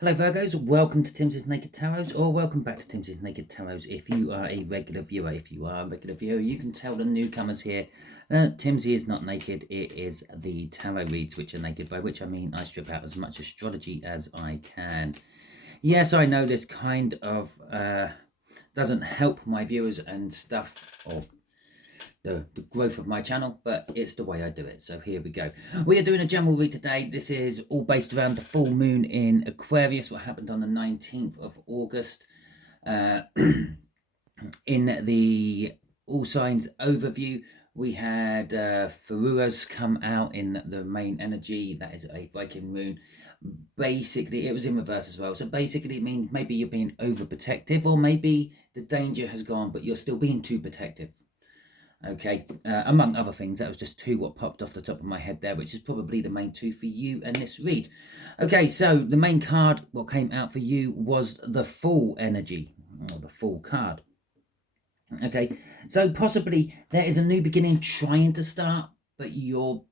Hello Virgos, welcome to Timsy Naked Tarot, or welcome back to Timsy Naked Tarot if you are a regular viewer. If you are a regular viewer, you can tell the newcomers here that Timsy is not naked, it is the tarot reads which are naked, by which I mean I strip out as much astrology as I can. Yes, I know this kind of doesn't help my viewers and stuff, or the growth of my channel, but it's the way I do it. So here we go. We are doing a general read today. This is all based around the full moon in Aquarius, what happened on the 19th of August. In the all signs overview, we had Farua's come out in the main energy. That is a Viking moon. Basically, it was in reverse as well. So basically, it means maybe you're being overprotective, or maybe the danger has gone, but you're still being too protective. Okay, among other things. That was just two what popped off the top of my head there, which is probably the main two for you and this read. Okay, so the main card what came out for you was the Fool energy, or the Fool card. Okay, so possibly there is a new beginning trying to start, but you're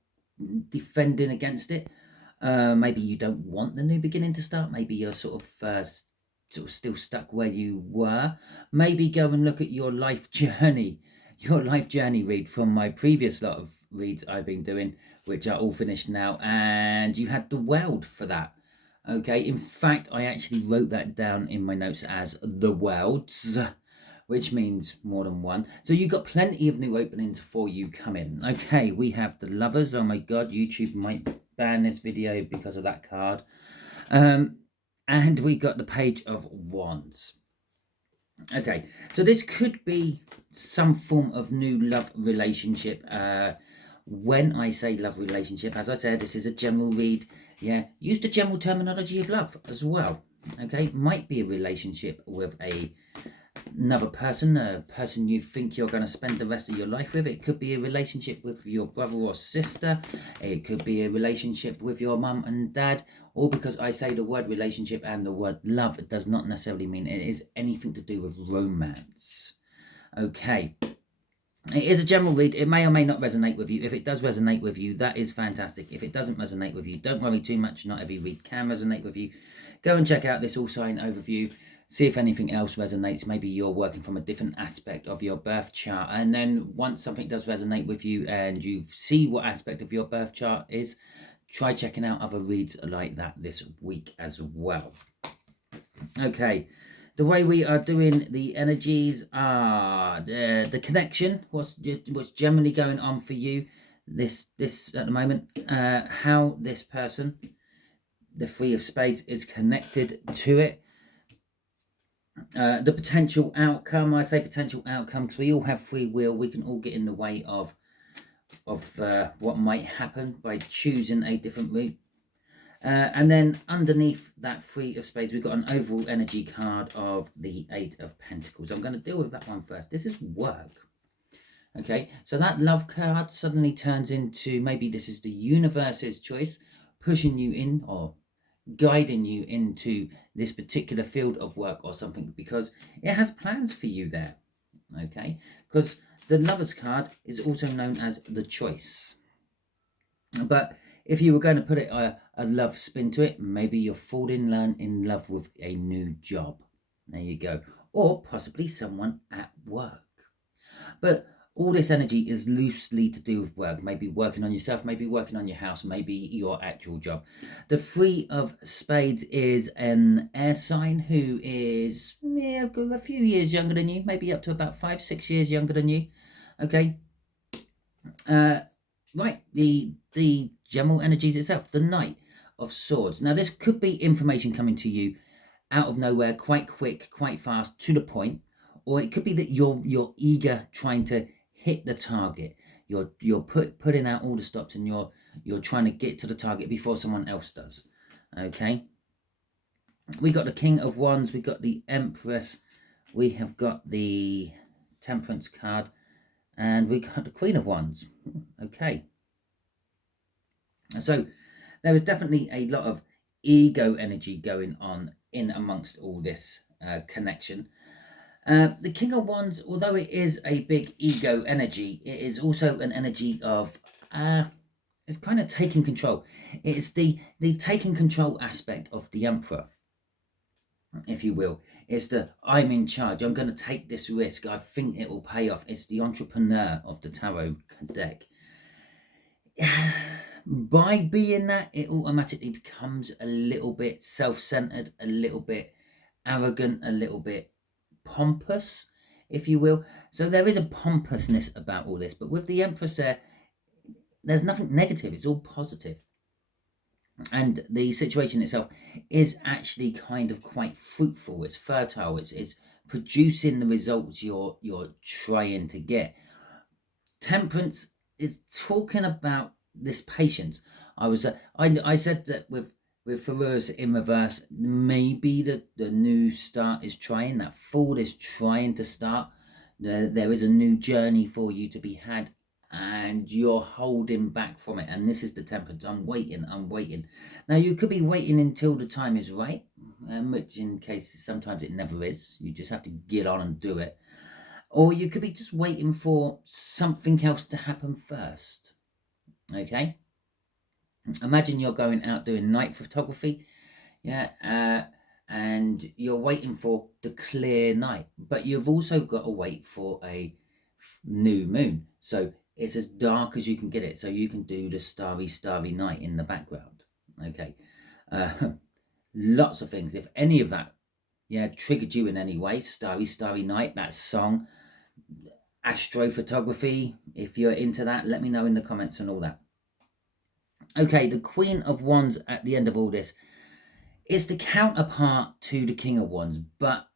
defending against it. Maybe you don't want the new beginning to start. Maybe you're sort of still stuck where you were. Maybe go and look at your life journey read from my previous lot of reads I've been doing, which are all finished now, and you had the world for that. Okay, in fact, I actually wrote that down in my notes as the worlds, which means more than one. So you got plenty of new openings for you coming. Okay, we have the Lovers. Oh my god, YouTube might ban this video because of that card. And we got the Page of Wands. Okay, so this could be some form of new love relationship. When I say love relationship, as I said, this is a general read. Yeah, use the general terminology of love as well. Okay, might be a relationship with another person, a person you think you're going to spend the rest of your life with. It could be a relationship with your brother or sister. It could be a relationship with your mum and dad. All because I say the word relationship and the word love, it does not necessarily mean it is anything to do with romance. Okay. It is a general read. It may or may not resonate with you. If it does resonate with you, that is fantastic. If it doesn't resonate with you, don't worry too much. Not every read can resonate with you. Go and check out this all sign overview. See if anything else resonates. Maybe you're working from a different aspect of your birth chart. And then once something does resonate with you and you see what aspect of your birth chart is, try checking out other reads like that this week as well. Okay, the way we are doing the energies are the connection, what's generally going on for you this at the moment, how this person, the Three of Spades, is connected to it. The potential outcome. I say potential outcome because we all have free will. We can all get in the way of what might happen by choosing a different route. And then underneath that Three of Spades, we've got an overall energy card of the Eight of Pentacles. I'm going to deal with that one first. This is work. Okay, so that love card suddenly turns into, maybe this is the universe's choice, pushing you in or guiding you into this particular field of work or something, because it has plans for you there. Okay, because the Lover's card is also known as the choice. But if you were going to put it a love spin to it, maybe you're falling in love with a new job. There you go. Or possibly someone at work. But all this energy is loosely to do with work. Maybe working on yourself, maybe working on your house, maybe your actual job. The Three of Spades is an air sign who is a few years younger than you, maybe up to about 5-6 years younger than you. Okay. Right, the general energies itself, the Knight of Swords. Now, this could be information coming to you out of nowhere, quite quick, quite fast, to the point, or it could be that you're eager, trying to hit the target. You're putting out all the stops, and you're trying to get to the target before someone else does. Okay. We got the King of Wands, we got the Empress, we have got the Temperance card, and we got the Queen of Wands. Okay. So there is definitely a lot of ego energy going on in amongst all this connection. The King of Wands, although it is a big ego energy, it is also an energy of it's kind of taking control. It's the taking control aspect of the Emperor. if you will. It's the I'm in charge. I'm going to take this risk. I think it will pay off. It's the entrepreneur of the tarot deck. By being that, it automatically becomes a little bit self-centered, a little bit arrogant, a little bit pompous, if you will. So there is a pompousness about all this, but with the Empress there's nothing negative. It's all positive. And the situation itself is actually kind of quite fruitful. It's fertile. It's producing the results you're trying to get. Temperance is talking about this patience. I said that with Ferrer's in reverse, maybe the new start is trying, that Fool is trying to start. There is a new journey for you to be had, and you're holding back from it. And this is the Temperance. I'm waiting. Now, you could be waiting until the time is right, which in case sometimes it never is. You just have to get on and do it. Or you could be just waiting for something else to happen first. Okay? Imagine you're going out doing night photography, and you're waiting for the clear night, but you've also got to wait for a new moon. So it's as dark as you can get it, so you can do the starry night in the background. Okay? Lots of things. If any of that triggered you in any way, starry night, that song, astrophotography, if you're into that, let me know in the comments and all that. Okay, the Queen of Wands at the end of all this is the counterpart to the King of Wands, but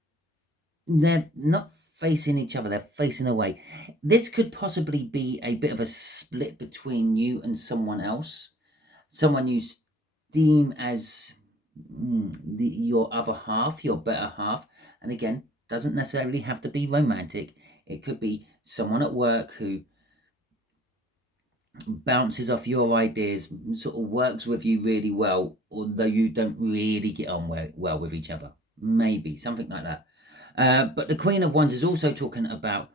they're not facing each other, they're facing away. This could possibly be a bit of a split between you and someone else, someone you deem as your other half, your better half. And again, doesn't necessarily have to be romantic. It could be someone at work who bounces off your ideas, sort of works with you really well, although you don't really get on well with each other. Maybe something like that. But the Queen of Wands is also talking about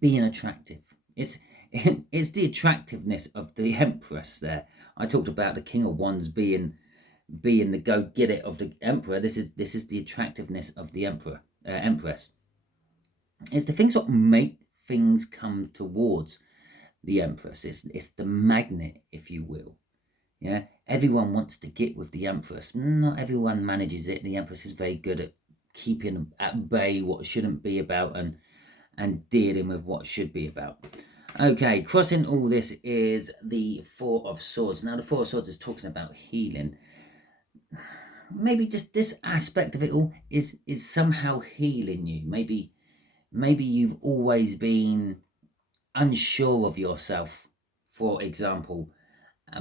being attractive. It's the attractiveness of the Empress there. I talked about the King of Wands being the go-get-it of the Emperor. This is the attractiveness of the Empress. It's the things that make things come towards the Empress. It's the magnet, if you will. Yeah, everyone wants to get with the Empress. Not everyone manages it. The Empress is very good at keeping at bay what shouldn't be about and dealing with what should be about. Okay, crossing all this is the Four of Swords. Now, the Four of Swords is talking about healing. Maybe just this aspect of it all is somehow healing you. Maybe you've always been unsure of yourself, for example.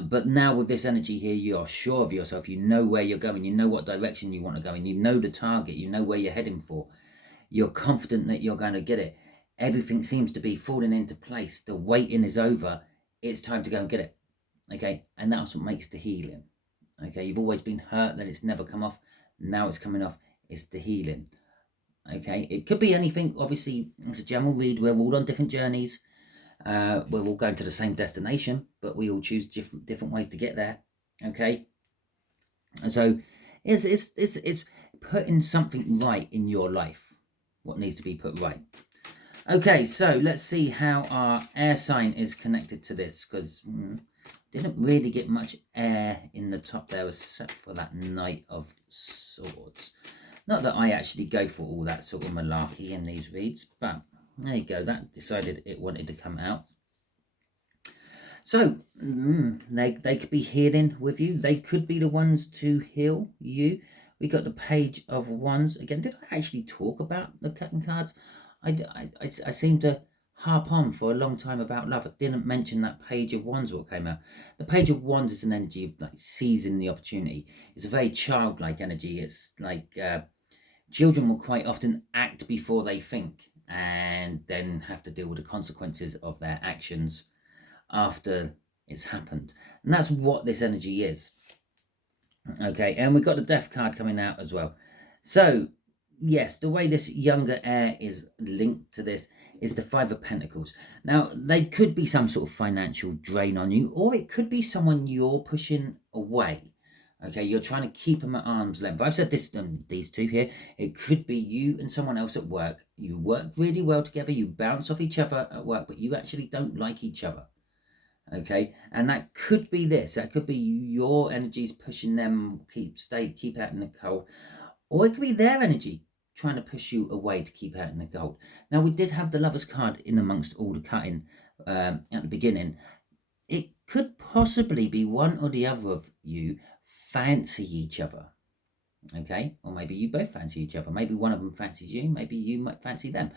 But now with this energy here, you're sure of yourself. You know where you're going. You know what direction you want to go in. You know the target. You know where you're heading for. You're confident that you're going to get it. Everything seems to be falling into place. The waiting is over. It's time to go and get it. Okay? And that's what makes the healing. Okay? You've always been hurt that it's never come off. Now it's coming off. It's the healing. Okay? It could be anything. Obviously, it's a general read. We're all on different journeys. We're all going to the same destination, but we all choose different ways to get there. Okay? And so it's putting something right in your life. What needs to be put right. Okay, so let's see how our air sign is connected to this, because didn't really get much air in the top there except for that Knight of Swords. Not that I actually go for all that sort of malarkey in these reads, but there you go. That decided it wanted to come out. So they could be healing with you. They could be the ones to heal you. We got the Page of Wands. Again, did I actually talk about the cutting cards? I seem to harp on for a long time about love. I didn't mention that Page of Wands what came out. The Page of Wands is an energy of like seizing the opportunity. It's a very childlike energy. It's like children will quite often act before they think, and then have to deal with the consequences of their actions after it's happened. And that's what this energy is. Okay, and we've got the Death card coming out as well. So yes, the way this younger heir is linked to this is the Five of Pentacles. Now, they could be some sort of financial drain on you, or it could be someone you're pushing away. Okay, you're trying to keep them at arm's length. I've said this, these two here. It could be you and someone else at work. You work really well together. You bounce off each other at work, but you actually don't like each other. Okay, and that could be this. That could be your energies pushing them keep out in the cold, or it could be their energy trying to push you away to keep out in the cold. Now, we did have the Lovers card in amongst all the cutting at the beginning. It could possibly be one or the other of you fancy each other. Okay, or maybe you both fancy each other. Maybe one of them fancies you, maybe you might fancy them.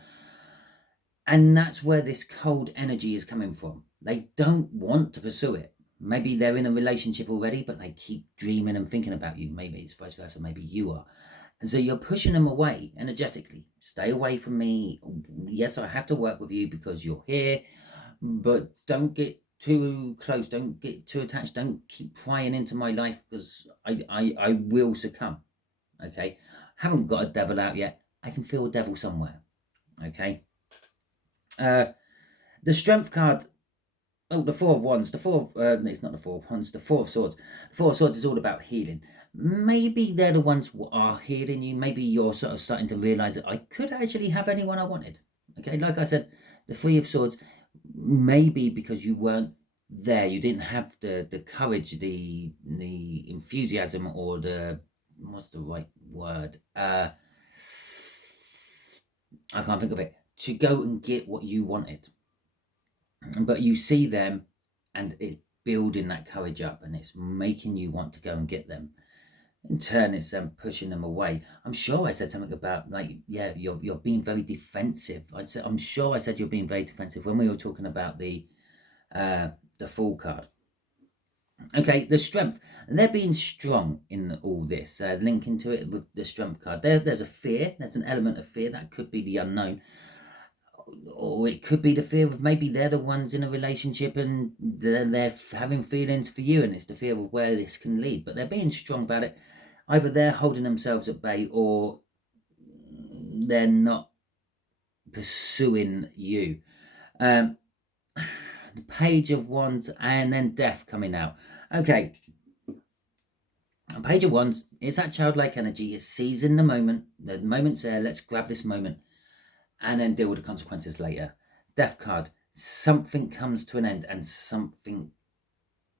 And that's where this cold energy is coming from. They don't want to pursue it. Maybe they're in a relationship already, but they keep dreaming and thinking about you. Maybe it's vice versa. Maybe you are. And so you're pushing them away energetically. Stay away from me. Yes, I have to work with you because you're here, but don't get too close. Don't get too attached. Don't keep prying into my life because I will succumb. Okay. Haven't got a devil out yet. I can feel a devil somewhere. Okay. The Strength card. Oh, the Four of Wands. The Four of it's not the Four of Wands. The Four of Swords. The Four of Swords is all about healing. Maybe they're the ones who are healing you. Maybe you're sort of starting to realize that I could actually have anyone I wanted. Okay, like I said, the Three of Swords. Maybe because you weren't there, you didn't have the courage, the enthusiasm, or the what's the right word? I can't think of it. To go and get what you wanted. But you see them and it's building that courage up and it's making you want to go and get them. In turn, it's them pushing them away. I'm sure I said something about you're being very defensive. I'm sure I said you're being very defensive when we were talking about the Fool card. Okay, the Strength. They're being strong in all this. Linking to it with the Strength card. There's a fear. There's an element of fear. That could be the unknown. Or it could be the fear of maybe they're the ones in a relationship and they're having feelings for you, and it's the fear of where this can lead. But they're being strong about it. Either they're holding themselves at bay or they're not pursuing you. The Page of Wands and then Death coming out. Okay. Page of Wands, it's that childlike energy. It's seizing the moment. The moment's there. Let's grab this moment and then deal with the consequences later. Death card, something comes to an end and something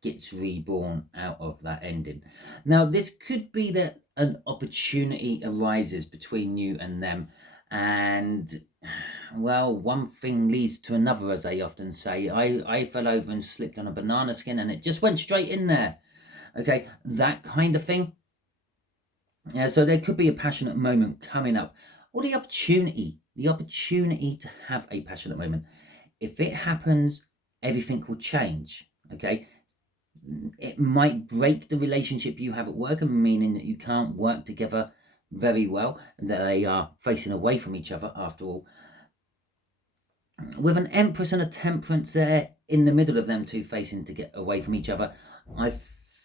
gets reborn out of that ending. Now, this could be that an opportunity arises between you and them, and well, one thing leads to another, as they often say. I fell over and slipped on a banana skin and it just went straight in there. Okay, that kind of thing. Yeah, so there could be a passionate moment coming up, or the opportunity to have a passionate moment. If it happens, everything will change. Okay, it might break the relationship you have at work, meaning that you can't work together very well and that they are facing away from each other after all. With an Empress and a Temperance there in the middle of them two facing to get away from each other, I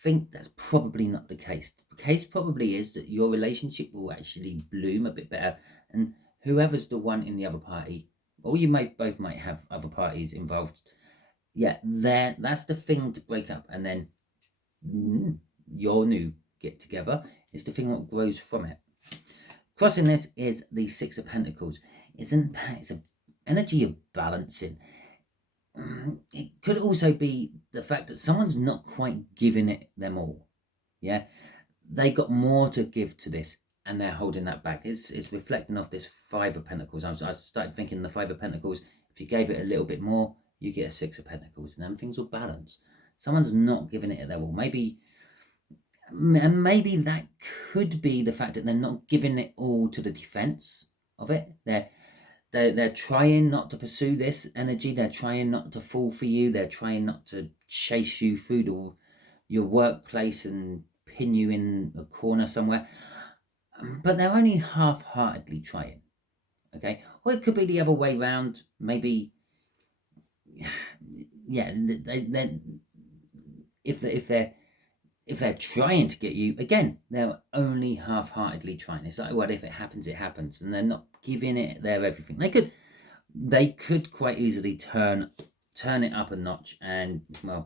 think that's probably not the case. The case probably is that your relationship will actually bloom a bit better, and whoever's the one in the other party, or you both might have other parties involved, that's the thing to break up, and then your new get together is the thing that grows from it. Crossing this is the Six of Pentacles. It's an energy of balancing. It could also be the fact that someone's not quite giving it them all. Yeah, they got more to give to this and they're holding that back. It's reflecting off this Five of Pentacles. I started thinking the Five of Pentacles, if you gave it a little bit more, you get a Six of Pentacles, and then things will balance. Someone's not giving it their all. Maybe that could be the fact that they're not giving it all to the defense of it. They're trying not to pursue this energy. They're trying not to fall for you. They're trying not to chase you through your workplace and pin you in a corner somewhere. But they're only half-heartedly trying. Okay? Or it could be the other way round. Maybe, if they're trying to get you, again, they're only half-heartedly trying. It's like, well, if it happens, it happens. And they're not giving it their everything. They could quite easily turn it up a notch and, well,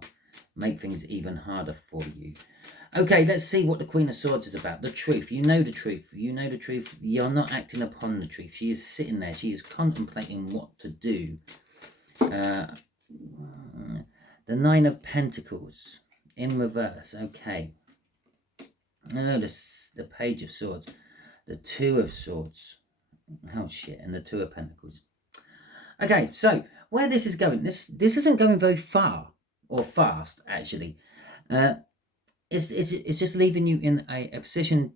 make things even harder for you. Okay, let's see what the Queen of Swords is about. The truth. You know the truth. You know the truth. You're not acting upon the truth. She is sitting there. She is contemplating what to do. The Nine of Pentacles in reverse. Okay. Oh, the Page of Swords. The Two of Swords. Oh, shit. And the Two of Pentacles. Okay, so where this is going, this isn't going very far or fast, actually. It's just leaving you in a position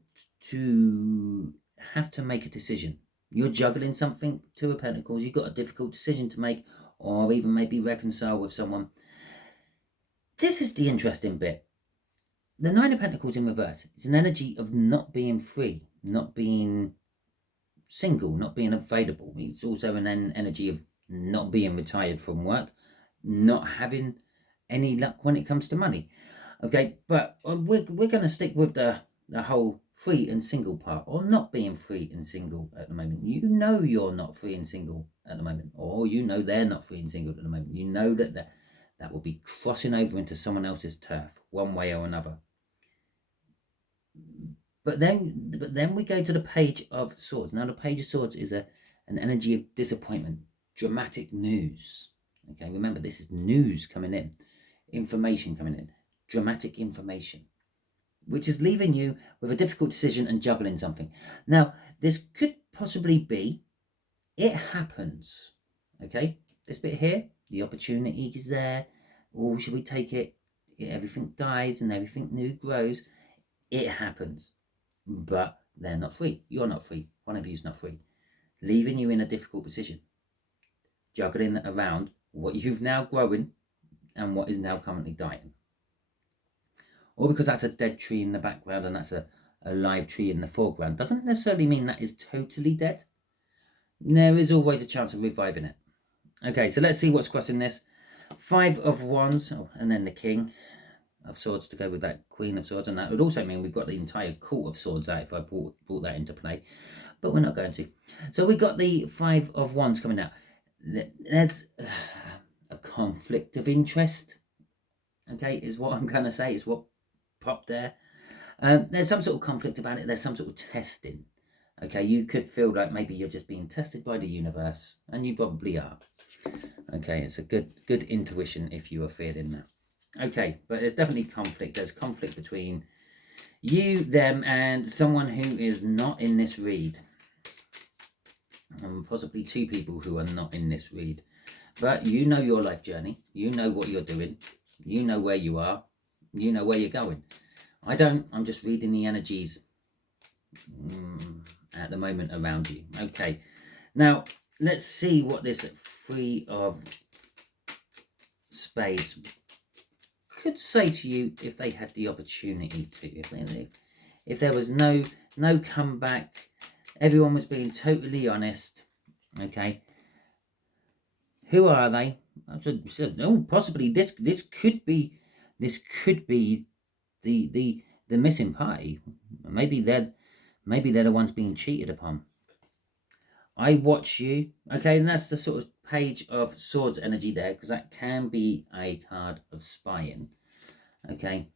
to have to make a decision. You're juggling something, Two of Pentacles. You've got a difficult decision to make, or even maybe reconcile with someone. This is the interesting bit. The Nine of Pentacles in reverse. It's an energy of not being free, not being single, not being available. It's also an energy of not being retired from work, not having any luck when it comes to money. Okay, but we're going to stick with the whole free and single part, or not being free and single at the moment. You know you're not free and single at the moment, or you know they're not free and single at the moment. You know that will be crossing over into someone else's turf one way or another. But then we go to the Page of Swords. Now the Page of Swords is an energy of disappointment, dramatic news. Okay, remember this is news coming in, information coming in, dramatic information, which is leaving you with a difficult decision and juggling something. Now this could possibly be, it happens. Okay, this bit here, the opportunity is there. Oh, should we take it? Everything dies and everything new grows. It happens. But they're not free. You're not free. One of you's not free. Leaving you in a difficult position. Juggling around what you've now growing and what is now currently dying. Or because that's a dead tree in the background and that's a live tree in the foreground, doesn't necessarily mean that is totally dead. There is always a chance of reviving it. Okay, so let's see what's crossing this. Five of Wands, and then the King of Swords to go with that Queen of Swords, and that would also mean we've got the entire Court of Swords out if I brought that into play, but we're not going to. So we've got the Five of Wands coming out. There's a conflict of interest, okay, is what I'm going to say, is what popped there. There's some sort of conflict about it. There's some sort of testing. Okay, you could feel like maybe you're just being tested by the universe, and you probably are. Okay, it's a good intuition if you are feeling that. Okay, but there's definitely conflict. There's conflict between you, them, and someone who is not in this read. And possibly two people who are not in this read. But you know your life journey. You know what you're doing. You know where you are. You know where you're going. I don't. I'm just reading the energies at the moment around you. Okay, now let's see what this Three of Spades could say to you if they had the opportunity to. If there was no comeback, everyone was being totally honest. Okay, who are they? I said, oh, possibly this could be the missing party. Maybe they're the ones being cheated upon. I watch you. Okay, and that's the sort of Page of Swords energy there, because that can be a card of spying. Okay.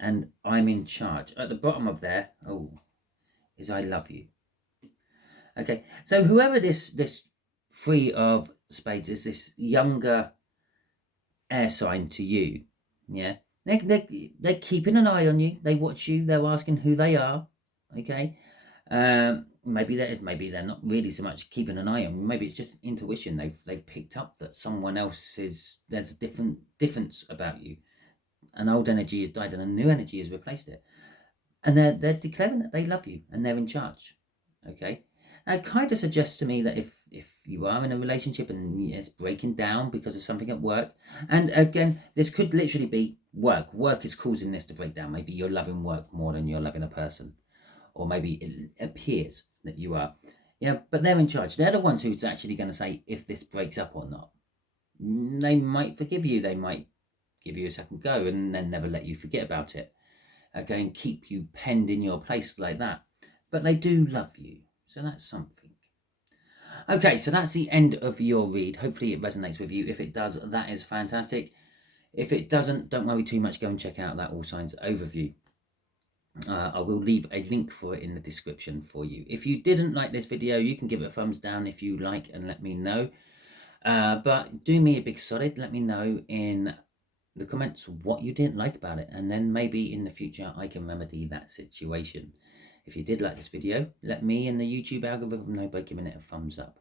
And I'm in charge. At the bottom of there, is I love you. Okay, so whoever this Three of Spades is, this younger air sign to you, yeah, they're keeping an eye on you. They watch you. They're asking who they are. Okay, maybe they're not really so much keeping an eye on you. Maybe it's just intuition. They've picked up that someone else there's a difference about you. An old energy has died and a new energy has replaced it, and they're declaring that they love you and they're in charge. Okay, that kind of suggests to me that if you are in a relationship and it's breaking down because of something at work, and again, this could literally be work is causing this to break down. Maybe you're loving work more than you're loving a person, or maybe it appears that you are. Yeah, but they're in charge. They're the ones who's actually going to say if this breaks up or not. They might forgive you. They might give you a second go and then never let you forget about it. Okay, and keep you penned in your place like that. But they do love you, so that's something. Okay, so that's the end of your read. Hopefully it resonates with you. If it does, that is fantastic. If it doesn't, don't worry too much. Go and check out that All Signs overview. I will leave a link for it in the description for you. If you didn't like this video, you can give it a thumbs down if you like and let me know. But do me a big solid. Let me know in the comments what you didn't like about it, and then maybe in the future I can remedy that situation. If you did like this video, let me and the YouTube algorithm know by giving it a thumbs up.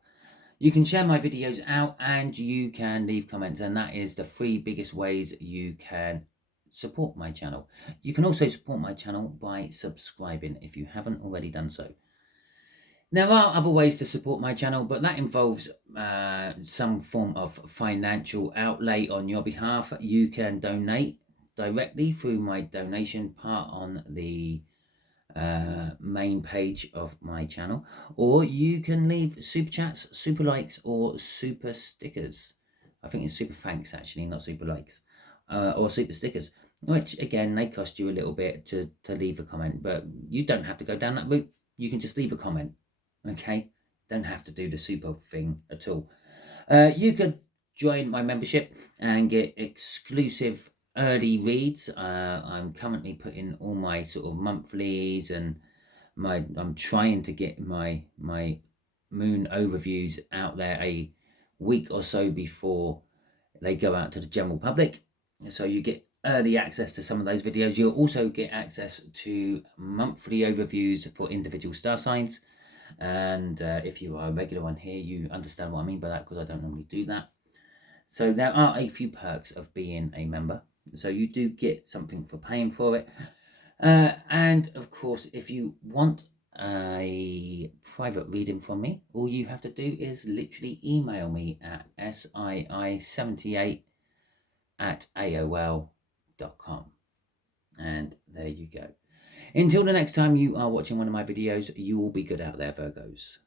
You can share my videos out and you can leave comments, and that is the 3 biggest ways you can support my channel. You can also support my channel by subscribing if you haven't already done so. There are other ways to support my channel, but that involves some form of financial outlay on your behalf. You can donate directly through my donation part on the main page of my channel, or you can leave super chats, super likes, or super stickers. I think it's super thanks actually, not super likes, or super stickers, which again, they cost you a little bit to leave a comment, but you don't have to go down that route. You can just leave a comment. Okay, don't have to do the super thing at all. You could join my membership and get exclusive early reads. I'm currently putting all my sort of monthlies and I'm trying to get my moon overviews out there a week or so before they go out to the general public. So you get early access to some of those videos. You'll also get access to monthly overviews for individual star signs. And if you are a regular one here, you understand what I mean by that, because I don't normally do that. So there are a few perks of being a member. So you do get something for paying for it. And of course, if you want a private reading from me, all you have to do is literally email me at sii78@aol.com. And there you go. Until the next time you are watching one of my videos, you will be good out there, Virgos.